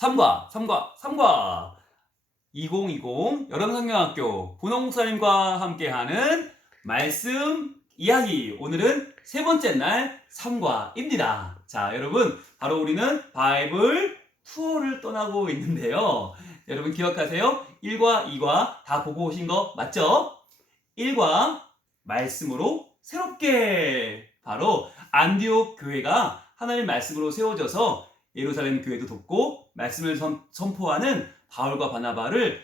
삼과 2020 여름성경학교 분홍목사님과 함께하는 말씀 이야기. 오늘은 세 번째 날 삼과입니다. 자, 여러분 바로 우리는 바이블 투어를 떠나고 있는데요. 여러분 기억하세요? 1과 2과 다 보고 오신 거 맞죠? 1과 말씀으로 새롭게, 바로 안디옥 교회가 하나님의 말씀으로 세워져서 예루살렘 교회도 돕고 말씀을 선포하는 바울과 바나바를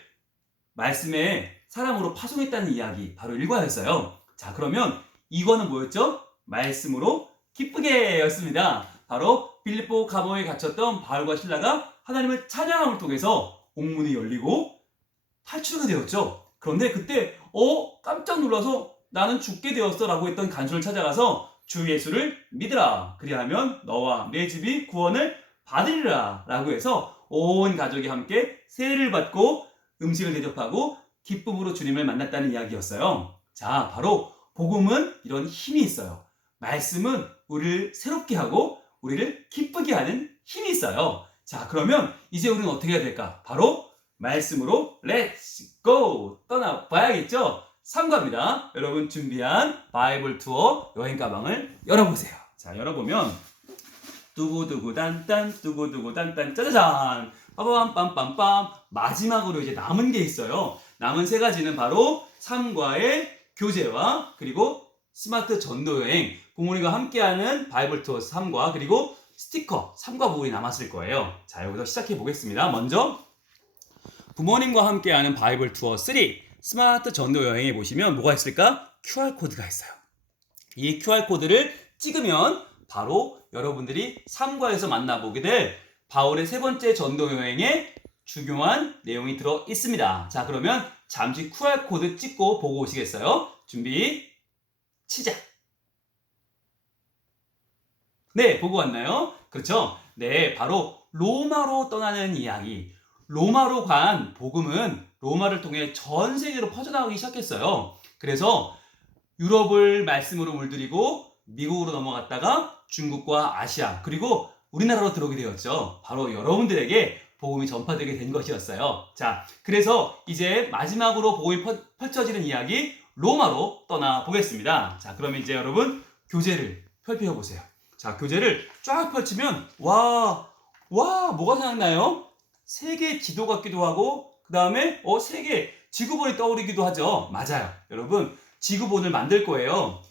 말씀의 사람으로 파송했다는 이야기, 바로 1과였어요. 자, 그러면 2과는 뭐였죠? 말씀으로 기쁘게 였습니다. 바로 빌립보 감옥에 갇혔던 바울과 실라가 하나님을 찬양함을 통해서 옥문이 열리고 탈출하게 되었죠. 그런데 그때 깜짝 놀라서 나는 죽게 되었어 라고 했던 간수를 찾아가서 주 예수를 믿으라, 그리하면 너와 내 집이 구원을 받으리라 라고 해서 온 가족이 함께 세례를 받고 음식을 대접하고 기쁨으로 주님을 만났다는 이야기였어요. 자, 바로 복음은 이런 힘이 있어요. 말씀은 우리를 새롭게 하고 우리를 기쁘게 하는 힘이 있어요. 자, 그러면 이제 우리는 어떻게 해야 될까? 바로 말씀으로 렛츠 고! 떠나봐야겠죠? 3과입니다. 여러분 준비한 바이블 투어 여행 가방을 열어보세요. 자, 열어보면 두구두구 단단 두구두구 단단 짜자잔 빠밤빰빰빰, 마지막으로 이제 남은 게 있어요. 남은 세 가지는 바로 3과의 교재와 그리고 스마트 전도여행, 부모님과 함께하는 바이블 투어 3과, 그리고 스티커 3과 부분이 남았을 거예요. 자, 여기서 시작해 보겠습니다. 먼저 부모님과 함께하는 바이블 투어 3 스마트 전도여행에 보시면 뭐가 있을까? QR코드가 있어요. 이 QR코드를 찍으면 바로 여러분들이 3과에서 만나보게 될 바울의 세 번째 전도여행에 중요한 내용이 들어 있습니다. 자, 그러면 잠시 QR코드 찍고 보고 오시겠어요? 준비, 시작! 네, 보고 왔나요? 그렇죠? 네, 바로 로마로 떠나는 이야기. 로마로 간 복음은 로마를 통해 전 세계로 퍼져나가기 시작했어요. 그래서 유럽을 말씀으로 물들이고 미국으로 넘어갔다가 중국과 아시아, 그리고 우리나라로 들어오게 되었죠. 바로 여러분들에게 복음이 전파되게 된 것이었어요. 자, 그래서 이제 마지막으로 복음이 펼쳐지는 이야기, 로마로 떠나보겠습니다. 자, 그러면 이제 여러분 교재를 펼쳐보세요. 자, 교재를 쫙 펼치면 뭐가 생각나요? 세계 지도 같기도 하고, 그 다음에 세계 지구본이 떠오르기도 하죠. 맞아요. 여러분 지구본을 만들 거예요.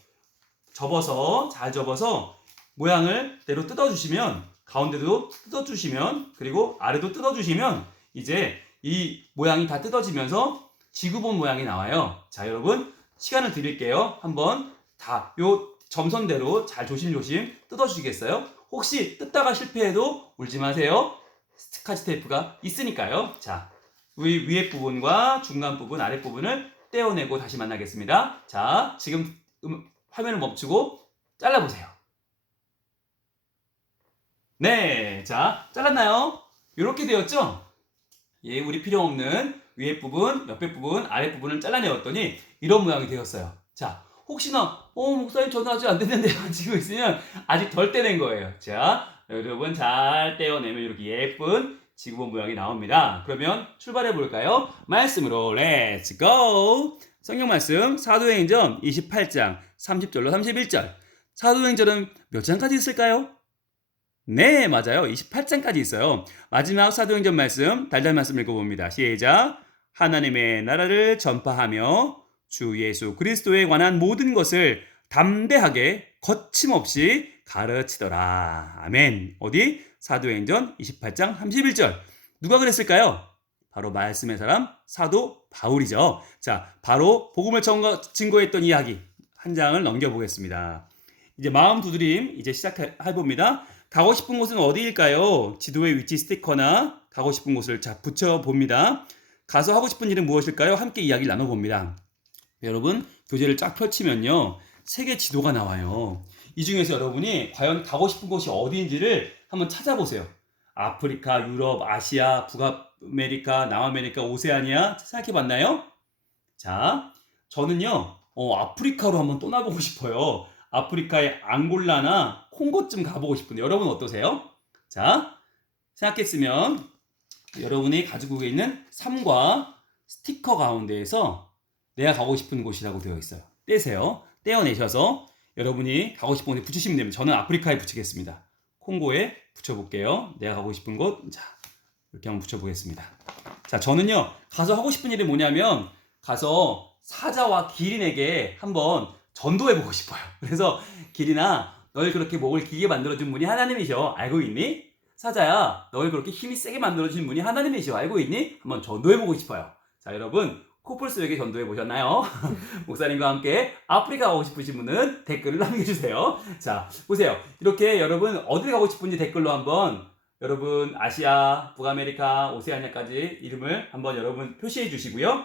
잘 접어서 모양을 대로 뜯어주시면, 가운데도 뜯어주시면, 그리고 아래도 뜯어주시면 이제 이 모양이 다 뜯어지면서 지구본 모양이 나와요. 자, 여러분 시간을 드릴게요. 한번 다 요 점선대로 잘 조심조심 뜯어주시겠어요? 혹시 뜯다가 실패해도 울지 마세요. 스카치 테이프가 있으니까요. 자, 위에 부분과 중간 부분, 아랫 부분을 떼어내고 다시 만나겠습니다. 자, 지금 화면을 멈추고 잘라보세요. 네, 자, 잘랐나요? 이렇게 되었죠? 예, 우리 필요 없는 위에 부분, 옆에 부분, 아랫 부분을 잘라내었더니 이런 모양이 되었어요. 자, 혹시나 목사님 저는 아직 안 됐는데 하시고 있으면 아직 덜 떼낸 거예요. 자, 여러분 잘 떼어내면 이렇게 예쁜 지구본 모양이 나옵니다. 그러면 출발해 볼까요? 말씀으로 렛츠 고! 성경 말씀 사도행전 28장 30절로 31절. 사도행전은 몇 장까지 있을까요? 네, 맞아요. 28장까지 있어요. 마지막 사도행전 말씀, 달달 말씀 읽어봅니다. 시작! 하나님의 나라를 전파하며 주 예수 그리스도에 관한 모든 것을 담대하게 거침없이 가르치더라. 아멘. 어디? 사도행전 28장 31절. 누가 그랬을까요? 바로 말씀의 사람 사도 바울이죠. 자, 바로 복음을 증거했던 이야기 한 장을 넘겨보겠습니다. 이제 마음 두드림 이제 시작해봅니다. 가고 싶은 곳은 어디일까요? 지도의 위치 스티커나 가고 싶은 곳을 붙여봅니다. 가서 하고 싶은 일은 무엇일까요? 함께 이야기를 나눠봅니다. 여러분 교재를 쫙 펼치면요, 세계 지도가 나와요. 이 중에서 여러분이 과연 가고 싶은 곳이 어디인지를 한번 찾아보세요. 아프리카, 유럽, 아시아, 북아메리카, 남아메리카, 오세아니아 생각해봤나요? 자, 저는요 아프리카로 한번 떠나보고 싶어요. 아프리카의 앙골라나 콩고쯤 가보고 싶은데 여러분 어떠세요? 자, 생각했으면 여러분이 가지고 있는 3과 스티커 가운데에서 내가 가고 싶은 곳이라고 되어 있어요. 떼세요. 떼어내셔서 여러분이 가고 싶은 곳에 붙이시면 됩니다. 저는 아프리카에 붙이겠습니다. 콩고에 붙여볼게요. 내가 가고 싶은 곳. 자, 이렇게 한번 붙여보겠습니다. 자, 저는요, 가서 하고 싶은 일이 뭐냐면, 가서 사자와 기린에게 한번 전도해보고 싶어요. 그래서, 기린아, 널 그렇게 목을 길게 만들어준 분이 하나님이셔. 알고 있니? 사자야, 널 그렇게 힘이 세게 만들어준 분이 하나님이시오. 알고 있니? 한번 전도해보고 싶어요. 자, 여러분, 코뿔소에게 전도해보셨나요? 목사님과 함께 아프리카 가고 싶으신 분은 댓글을 남겨주세요. 자, 보세요. 이렇게 여러분 어디 가고 싶은지 댓글로 한번 여러분 아시아, 북아메리카, 오세아니아까지 이름을 한번 여러분 표시해 주시고요.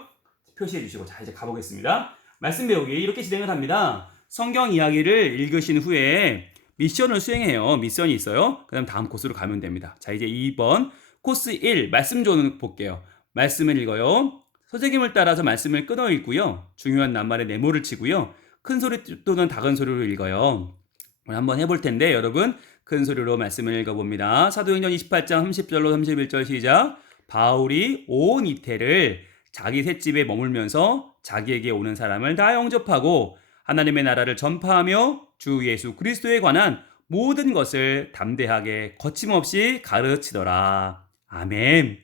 표시해 주시고 자 이제 가보겠습니다. 말씀 배우기 이렇게 진행을 합니다. 성경 이야기를 읽으신 후에 미션을 수행해요. 미션이 있어요. 그 다음 다음 코스로 가면 됩니다. 자 이제 2번 코스 1 말씀 조는 볼게요. 말씀을 읽어요. 선생님을 따라서 말씀을 끊어 읽고요. 중요한 낱말에 네모를 치고요. 큰 소리 또는 작은 소리로 읽어요. 한번 해볼 텐데 여러분 큰 소리로 말씀을 읽어봅니다. 사도행전 28장 30절로 31절 시작. 바울이 온 이태를 자기 셋집에 머물면서 자기에게 오는 사람을 다 영접하고 하나님의 나라를 전파하며 주 예수 그리스도에 관한 모든 것을 담대하게 거침없이 가르치더라. 아멘.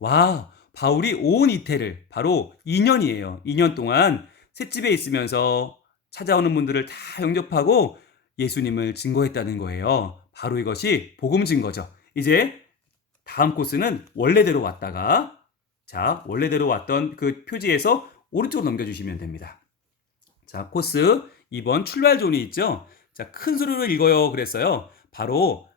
와, 바울이 온 이태를 바로 2년이에요. 2년 동안 셋집에 있으면서 찾아오는 분들을 다 영접하고 예수님을 증거했다는 거예요. 바로 이것이 복음 증거죠. 이제 다음 코스는 원래대로 왔다가 자 원래대로 왔던 그 표지에서 오른쪽으로 넘겨주시면 됩니다. 자 코스 2번 출발 존이 있죠. 자 큰 소리로 읽어요 그랬어요. 바로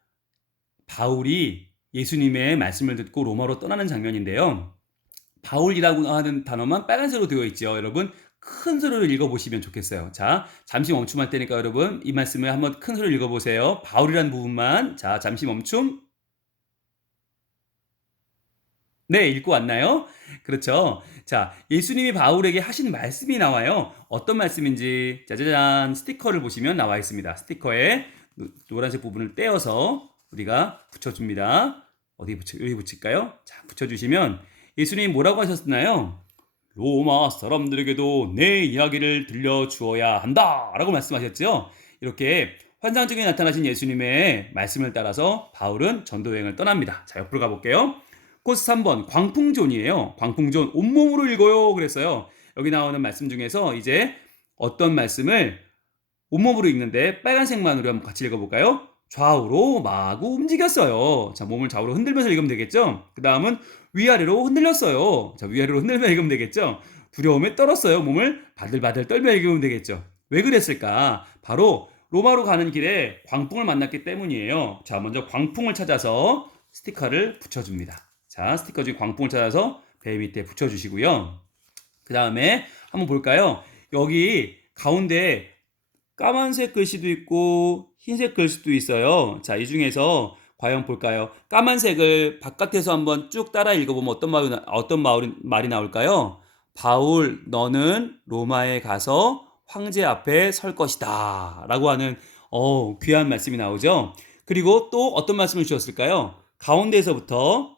바울이 예수님의 말씀을 듣고 로마로 떠나는 장면인데요. 바울이라고 하는 단어만 빨간색으로 되어 있죠. 여러분 큰 소리로 읽어보시면 좋겠어요. 자 잠시 멈춤할 테니까 여러분 이 말씀을 한번 큰 소리로 읽어보세요. 바울이라는 부분만 자 잠시 멈춤. 네 읽고 왔나요? 그렇죠. 자 예수님이 바울에게 하신 말씀이 나와요. 어떤 말씀인지 짜자잔 스티커를 보시면 나와 있습니다. 스티커에 노란색 부분을 떼어서 우리가 붙여줍니다. 어디 붙일까요? 자 붙여주시면 예수님이 뭐라고 하셨나요? 로마 사람들에게도 내 이야기를 들려주어야 한다 라고 말씀하셨죠. 이렇게 환상적인 나타나신 예수님의 말씀을 따라서 바울은 전도여행을 떠납니다. 자 옆으로 가볼게요. 코스 3번 광풍존이에요. 광풍존 온몸으로 읽어요 그랬어요. 여기 나오는 말씀 중에서 이제 어떤 말씀을 온몸으로 읽는데 빨간색만으로 한번 같이 읽어볼까요? 좌우로 마구 움직였어요. 자, 몸을 좌우로 흔들면서 읽으면 되겠죠? 그 다음은 위아래로 흔들렸어요. 자, 위아래로 흔들며 읽으면 되겠죠? 두려움에 떨었어요. 몸을 바들바들 떨며 읽으면 되겠죠? 왜 그랬을까? 바로 로마로 가는 길에 광풍을 만났기 때문이에요. 자, 먼저 광풍을 찾아서 스티커를 붙여줍니다. 자, 스티커 중에 광풍을 찾아서 배 밑에 붙여주시고요. 그 다음에 한번 볼까요? 여기 가운데 까만색 글씨도 있고 흰색 글씨도 있어요. 자, 이 중에서 과연 볼까요? 까만색을 바깥에서 한번 쭉 따라 읽어보면 어떤 말이 나올까요? 바울, 너는 로마에 가서 황제 앞에 설 것이다. 라고 하는 귀한 말씀이 나오죠. 그리고 또 어떤 말씀을 주셨을까요? 가운데에서부터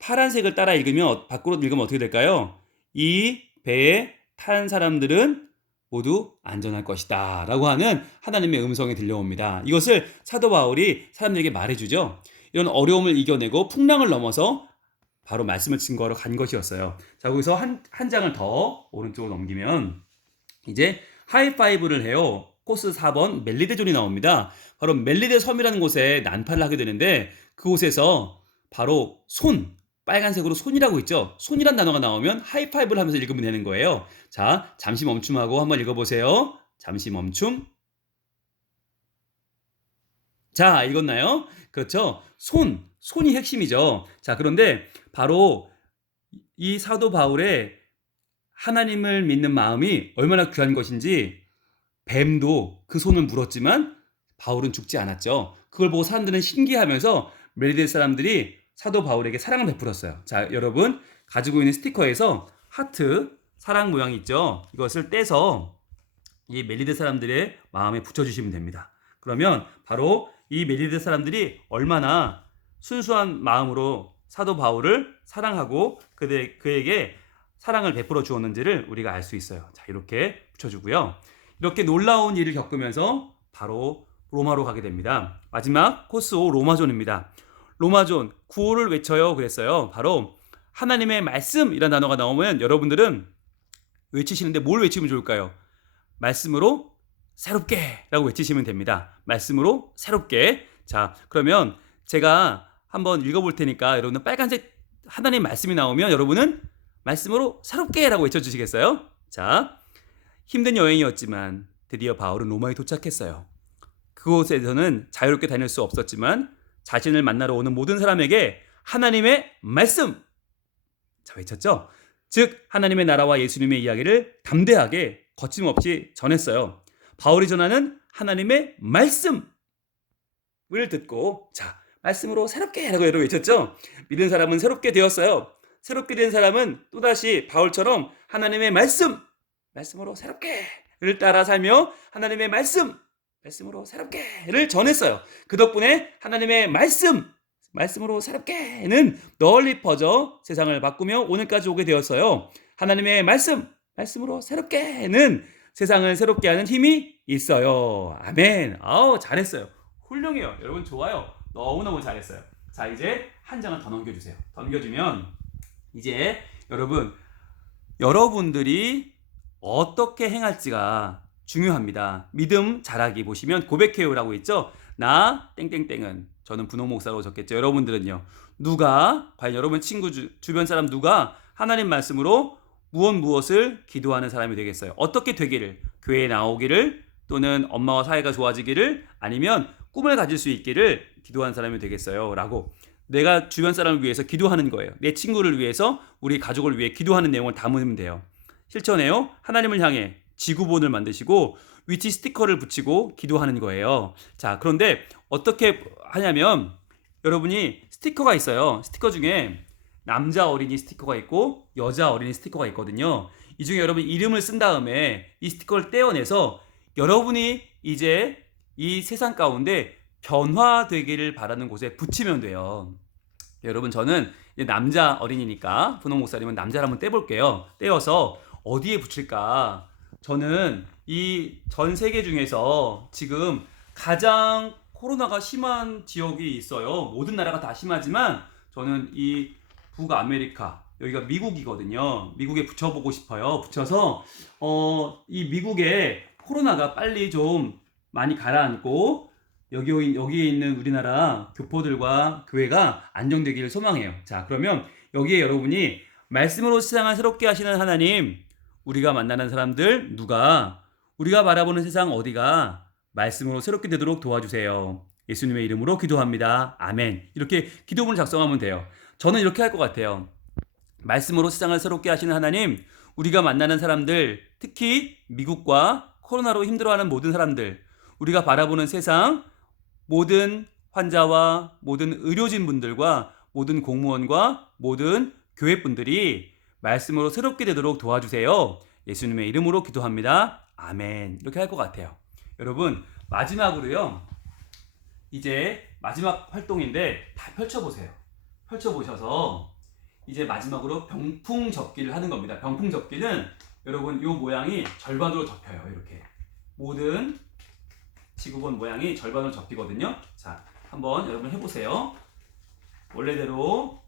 파란색을 따라 읽으면 밖으로 읽으면 어떻게 될까요? 이 배에 탄 사람들은 모두 안전할 것이다 라고 하는 하나님의 음성이 들려옵니다. 이것을 사도 바울이 사람들에게 말해주죠. 이런 어려움을 이겨내고 풍랑을 넘어서 바로 말씀을 증거하러 간 것이었어요. 자 거기서 한 장을 더 오른쪽으로 넘기면 이제 하이파이브를 해요. 코스 4번 멜리데존이 나옵니다. 바로 멜리데 섬이라는 곳에 난파를 하게 되는데 그곳에서 바로 빨간색으로 손이라고 있죠. 손이란 단어가 나오면 하이파이브를 하면서 읽으면 되는 거예요. 자, 잠시 멈춤하고 한번 읽어보세요. 잠시 멈춤. 자, 읽었나요? 그렇죠. 손이 핵심이죠. 자, 그런데 바로 이 사도 바울의 하나님을 믿는 마음이 얼마나 귀한 것인지 뱀도 그 손을 물었지만 바울은 죽지 않았죠. 그걸 보고 사람들은 신기하면서 멜리데 사람들이 사도 바울에게 사랑을 베풀었어요. 자, 여러분 가지고 있는 스티커에서 하트 사랑 모양이 있죠. 이것을 떼서 이 멜리데 사람들의 마음에 붙여주시면 됩니다. 그러면 바로 이 멜리데 사람들이 얼마나 순수한 마음으로 사도 바울을 사랑하고 그에게 사랑을 베풀어 주었는지를 우리가 알 수 있어요. 자, 이렇게 붙여주고요. 이렇게 놀라운 일을 겪으면서 바로 로마로 가게 됩니다. 마지막 코스 5 로마존입니다. 로마존 구호를 외쳐요 그랬어요. 바로 하나님의 말씀이라는 단어가 나오면 여러분들은 외치시는데 뭘 외치면 좋을까요? 말씀으로 새롭게 라고 외치시면 됩니다. 말씀으로 새롭게. 자, 그러면 제가 한번 읽어볼 테니까 여러분은 빨간색 하나님 말씀이 나오면 여러분은 말씀으로 새롭게 라고 외쳐주시겠어요? 자, 힘든 여행이었지만 드디어 바울은 로마에 도착했어요. 그곳에서는 자유롭게 다닐 수 없었지만 자신을 만나러 오는 모든 사람에게 하나님의 말씀! 자, 외쳤죠? 즉 하나님의 나라와 예수님의 이야기를 담대하게 거침없이 전했어요. 바울이 전하는 하나님의 말씀을 듣고 자, 말씀으로 새롭게 라고 여러분 외쳤죠? 믿은 사람은 새롭게 되었어요. 새롭게 된 사람은 또다시 바울처럼 하나님의 말씀으로 새롭게를 따라 살며 하나님의 말씀으로 새롭게를 전했어요. 그 덕분에 하나님의 말씀으로 새롭게는 널리 퍼져 세상을 바꾸며 오늘까지 오게 되었어요. 하나님의 말씀으로 새롭게는 세상을 새롭게 하는 힘이 있어요. 아멘. 아우, 잘했어요. 훌륭해요. 여러분 좋아요. 너무너무 잘했어요. 자, 이제 한 장을 더 넘겨주세요. 더 넘겨주면 이제 여러분들이 어떻게 행할지가 중요합니다. 믿음 자라기 보시면 고백해요라고 있죠. 나 땡땡땡은 저는 분홍 목사로 적겠죠. 여러분들은요. 과연 여러분 친구 주변 사람 누가 하나님 말씀으로 무엇을 기도하는 사람이 되겠어요? 어떻게 되기를? 교회에 나오기를 또는 엄마와 사이가 좋아지기를 아니면 꿈을 가질 수 있기를 기도하는 사람이 되겠어요? 라고 내가 주변 사람을 위해서 기도하는 거예요. 내 친구를 위해서 우리 가족을 위해 기도하는 내용을 담으면 돼요. 실천해요. 하나님을 향해 지구본을 만드시고 위치 스티커를 붙이고 기도하는 거예요. 자, 그런데 어떻게 하냐면 여러분이 스티커가 있어요. 스티커 중에 남자 어린이 스티커가 있고 여자 어린이 스티커가 있거든요. 이 중에 여러분 이름을 쓴 다음에 이 스티커를 떼어내서 여러분이 이제 이 세상 가운데 변화되기를 바라는 곳에 붙이면 돼요. 여러분 저는 이제 남자 어린이니까 분홍 목사님은 남자를 한번 떼볼게요. 떼어서 어디에 붙일까? 저는 이 전 세계 중에서 지금 가장 코로나가 심한 지역이 있어요. 모든 나라가 다 심하지만 저는 이 북아메리카 여기가 미국이거든요. 미국에 붙여보고 싶어요. 붙여서 이 미국에 코로나가 빨리 좀 많이 가라앉고 여기에 있는 우리나라 교포들과 교회가 안정되기를 소망해요. 자, 그러면 여기에 여러분이 말씀으로 세상을 새롭게 하시는 하나님, 우리가 만나는 사람들 우리가 바라보는 세상 어디가 말씀으로 새롭게 되도록 도와주세요. 예수님의 이름으로 기도합니다. 아멘. 이렇게 기도문을 작성하면 돼요. 저는 이렇게 할 것 같아요. 말씀으로 세상을 새롭게 하시는 하나님, 우리가 만나는 사람들, 특히 미국과 코로나로 힘들어하는 모든 사람들, 우리가 바라보는 세상, 모든 환자와 모든 의료진분들과 모든 공무원과 모든 교회분들이 말씀으로 새롭게 되도록 도와주세요. 예수님의 이름으로 기도합니다. 아멘. 이렇게 할 것 같아요. 여러분 마지막으로요. 이제 마지막 활동인데 다 펼쳐보세요. 펼쳐보셔서 이제 마지막으로 병풍 접기를 하는 겁니다. 병풍 접기는 여러분 이 모양이 절반으로 접혀요. 이렇게 모든 지구본 모양이 절반으로 접히거든요. 자, 한번 여러분 해보세요. 원래대로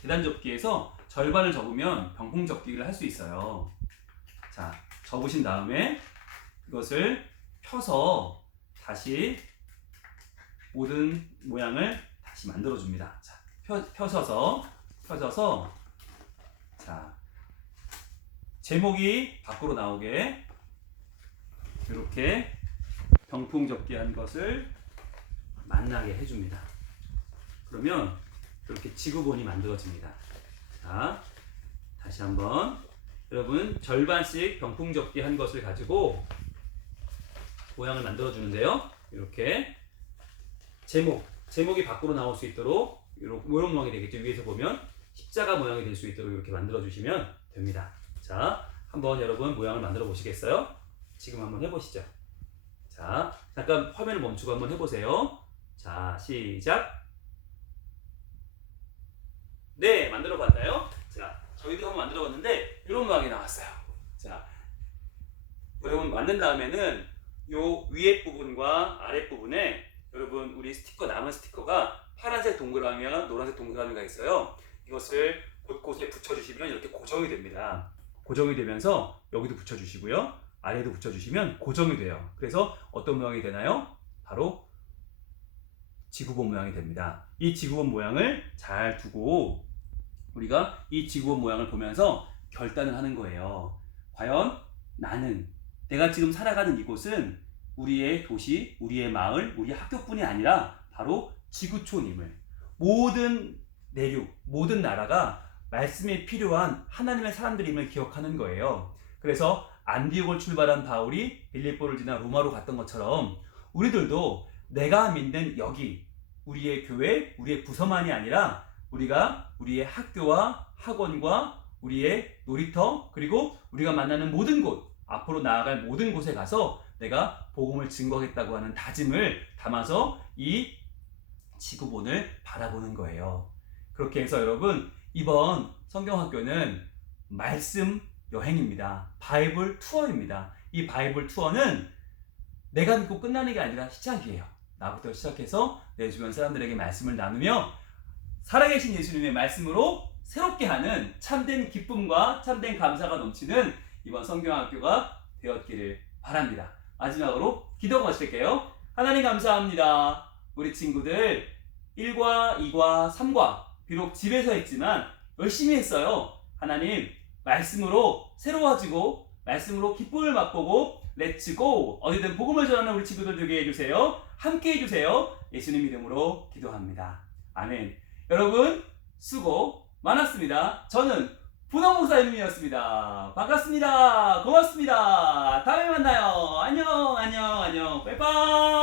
계단 접기에서 절반을 접으면 병풍 접기를 할 수 있어요. 자, 접으신 다음에 이것을 펴서 다시 모든 모양을 다시 만들어줍니다. 자, 펴셔서 자, 제목이 밖으로 나오게 이렇게 병풍 접기한 것을 만나게 해줍니다. 그러면 이렇게 지구본이 만들어집니다. 자, 다시 한번 여러분 절반씩 병풍 접기 한 것을 가지고 모양을 만들어 주는데요. 이렇게 제목이 밖으로 나올 수 있도록 이런 모양이 되겠죠. 위에서 보면 십자가 모양이 될 수 있도록 이렇게 만들어 주시면 됩니다. 자, 한번 여러분 모양을 만들어 보시겠어요? 지금 한번 해보시죠. 자, 잠깐 화면을 멈추고 한번 해보세요. 자, 시작. 네, 만들어 봤나요? 자, 저희도 한번 만들어 봤는데 이런 모양이 나왔어요. 자, 여러분 만든 다음에는 요 위에 부분과 아래 부분에 여러분 우리 스티커 남은 스티커가 파란색 동그라미와 노란색 동그라미가 있어요. 이것을 곳곳에 붙여주시면 이렇게 고정이 됩니다. 고정이 되면서 여기도 붙여주시고요. 아래도 붙여주시면 고정이 돼요. 그래서 어떤 모양이 되나요? 바로 지구본 모양이 됩니다. 이 지구본 모양을 잘 두고 우리가 이 지구본 모양을 보면서 결단을 하는 거예요. 과연 나는 내가 지금 살아가는 이곳은 우리의 도시, 우리의 마을, 우리의 학교뿐이 아니라 바로 지구촌임을, 모든 내륙, 모든 나라가 말씀이 필요한 하나님의 사람들임을 기억하는 거예요. 그래서 안디옥을 출발한 바울이 빌립보를 지나 로마로 갔던 것처럼 우리들도 내가 믿는 여기, 우리의 교회, 우리의 부서만이 아니라 우리가 우리의 학교와 학원과 우리의 놀이터, 그리고 우리가 만나는 모든 곳, 앞으로 나아갈 모든 곳에 가서 내가 복음을 증거하겠다고 하는 다짐을 담아서 이 지구본을 바라보는 거예요. 그렇게 해서 여러분, 이번 성경학교는 말씀 여행입니다. 바이블 투어입니다. 이 바이블 투어는 내가 믿고 끝나는 게 아니라 시작이에요. 나부터 시작해서 내 주변 사람들에게 말씀을 나누며 살아계신 예수님의 말씀으로 새롭게 하는 참된 기쁨과 참된 감사가 넘치는 이번 성경학교가 되었기를 바랍니다. 마지막으로 기도 마실게요. 하나님 감사합니다. 우리 친구들 1과 2과 3과 비록 집에서 했지만 열심히 했어요. 하나님, 말씀으로 새로워지고 말씀으로 기쁨을 맛보고 렛츠고 어디든 복음을 전하는 우리 친구들 되게 해주세요. 함께 해주세요. 예수님 이름으로 기도합니다. 아멘. 여러분 수고 많았습니다. 저는 분홍 목사님이었습니다. 반갑습니다. 고맙습니다. 다음에 만나요. 안녕. 빠이빠이.